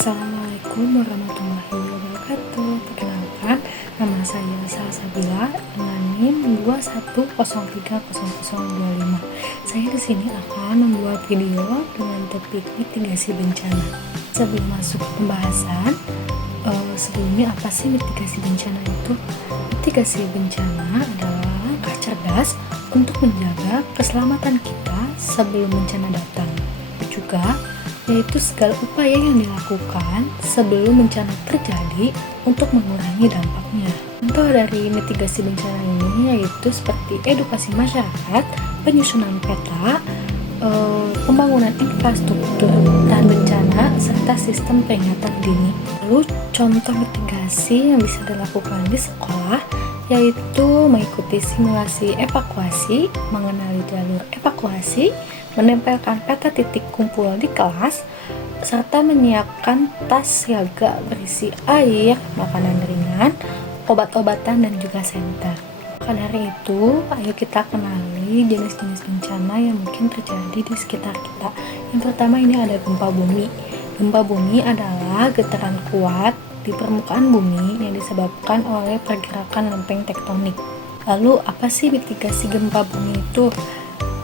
Assalamualaikum warahmatullahi wabarakatuh. Perkenalkan, nama saya Salsabila dengan NIM 210300025. Saya di sini akan membuat video dengan topik mitigasi bencana. Sebelum masuk ke pembahasan, sebelumnya apa sih mitigasi bencana itu? Mitigasi bencana adalah langkah cerdas untuk menjaga keselamatan kita sebelum bencana datang. Juga yaitu segala upaya yang dilakukan sebelum bencana terjadi untuk mengurangi dampaknya. Contoh dari mitigasi bencana ini yaitu seperti edukasi masyarakat, penyusunan peta, pembangunan infrastruktur tahan bencana, serta sistem peringatan dini. Lalu contoh mitigasi yang bisa dilakukan di sekolah yaitu mengikuti simulasi evakuasi, mengenali jalur evakuasi, menempelkan peta titik kumpul di kelas, serta menyiapkan tas siaga berisi air, makanan ringan, obat-obatan, dan juga senter. Maka dari itu, ayo kita kenali jenis-jenis bencana yang mungkin terjadi di sekitar kita. Yang pertama ini ada gempa bumi. Gempa bumi adalah getaran kuat di permukaan bumi yang disebabkan oleh pergerakan lempeng tektonik. Lalu apa sih mitigasi gempa bumi itu?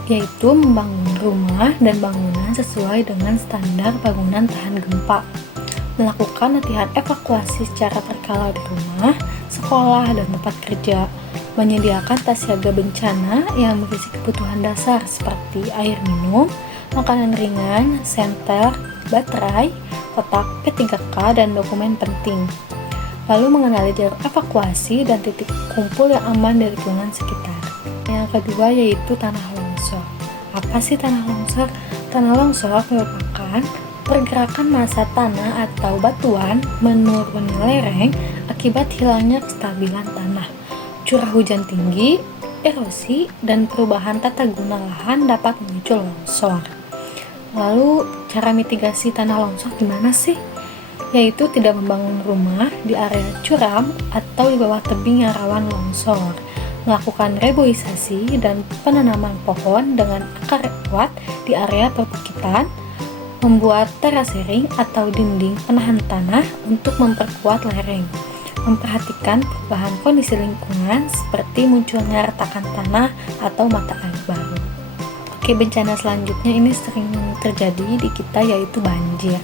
Yaitu membangun rumah dan bangunan sesuai dengan standar bangunan tahan gempa, melakukan latihan evakuasi secara berkala di rumah, sekolah, dan tempat kerja, menyediakan tas siaga bencana yang berisi kebutuhan dasar seperti air minum, makanan ringan, senter, baterai, kotak P3K, dan dokumen penting. Lalu mengenali jalur evakuasi dan titik kumpul yang aman dari lingkungan sekitar. Yang kedua yaitu tanah longsor. Apa sih tanah longsor? Tanah longsor merupakan pergerakan massa tanah atau batuan menuruni lereng akibat hilangnya kestabilan tanah, curah hujan tinggi, erosi, dan perubahan tata guna lahan dapat memicu longsor. Lalu cara mitigasi tanah longsor gimana sih? Yaitu tidak membangun rumah di area curam atau di bawah tebing yang rawan longsor, melakukan reboisasi dan penanaman pohon dengan akar kuat di area perbukitan, membuat terasering atau dinding penahan tanah untuk memperkuat lereng, memperhatikan perubahan kondisi lingkungan seperti munculnya retakan tanah atau mata air baru. Oke, bencana selanjutnya ini sering terjadi di kita yaitu banjir.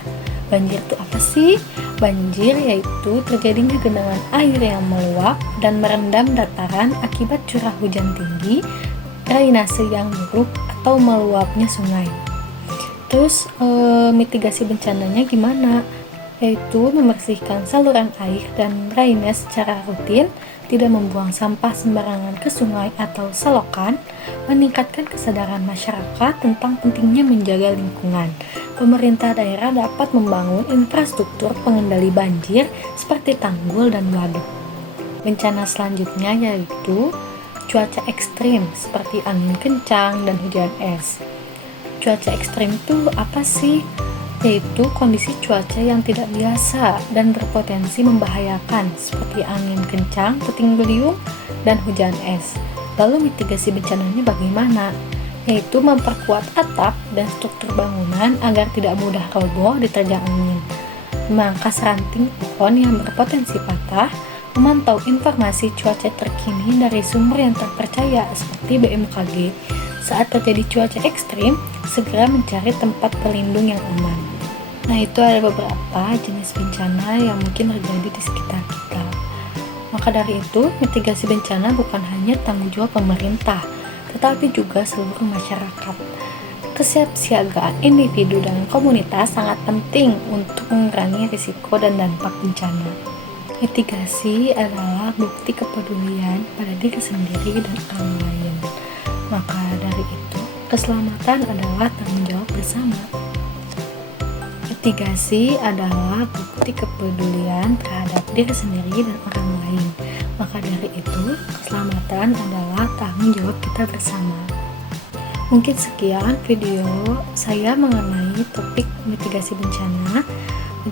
Banjir itu apa sih? Banjir yaitu terjadinya genangan air yang meluap dan merendam dataran akibat curah hujan tinggi, drainase yang buruk, atau meluapnya sungai. Terus mitigasi bencananya gimana? Yaitu membersihkan saluran air dan drainase secara rutin, tidak membuang sampah sembarangan ke sungai atau selokan, meningkatkan kesadaran masyarakat tentang pentingnya menjaga lingkungan. Pemerintah daerah dapat membangun infrastruktur pengendali banjir seperti tanggul dan waduk. Bencana selanjutnya yaitu cuaca ekstrim seperti angin kencang dan hujan es. Cuaca ekstrim itu apa sih? Yaitu kondisi cuaca yang tidak biasa dan berpotensi membahayakan seperti angin kencang, puting beliung, dan hujan es. Lalu mitigasi bencananya bagaimana? Yaitu memperkuat atap dan struktur bangunan agar tidak mudah roboh diterjang angin, memangkas ranting pohon yang berpotensi patah, memantau informasi cuaca terkini dari sumber yang terpercaya seperti BMKG. Saat terjadi cuaca ekstrim, segera mencari tempat berlindung yang aman. Nah, itu ada beberapa jenis bencana yang mungkin terjadi di sekitar kita. Maka dari itu, mitigasi bencana bukan hanya tanggung jawab pemerintah, tetapi juga seluruh masyarakat. Kesiapsiagaan individu dan komunitas sangat penting untuk mengurangi risiko dan dampak bencana. Mitigasi adalah bukti kepedulian pada diri sendiri dan orang lain. Maka dari itu, keselamatan adalah tanggung jawab bersama. Mitigasi adalah bukti kepedulian terhadap diri sendiri dan orang lain. Maka dari itu, keselamatan adalah tanggung jawab kita bersama. Mungkin sekian video saya mengenai topik mitigasi bencana.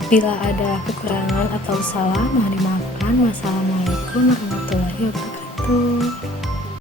Bila ada kekurangan atau salah, mohon dimaafkan. Wassalamualaikum warahmatullahi wabarakatuh.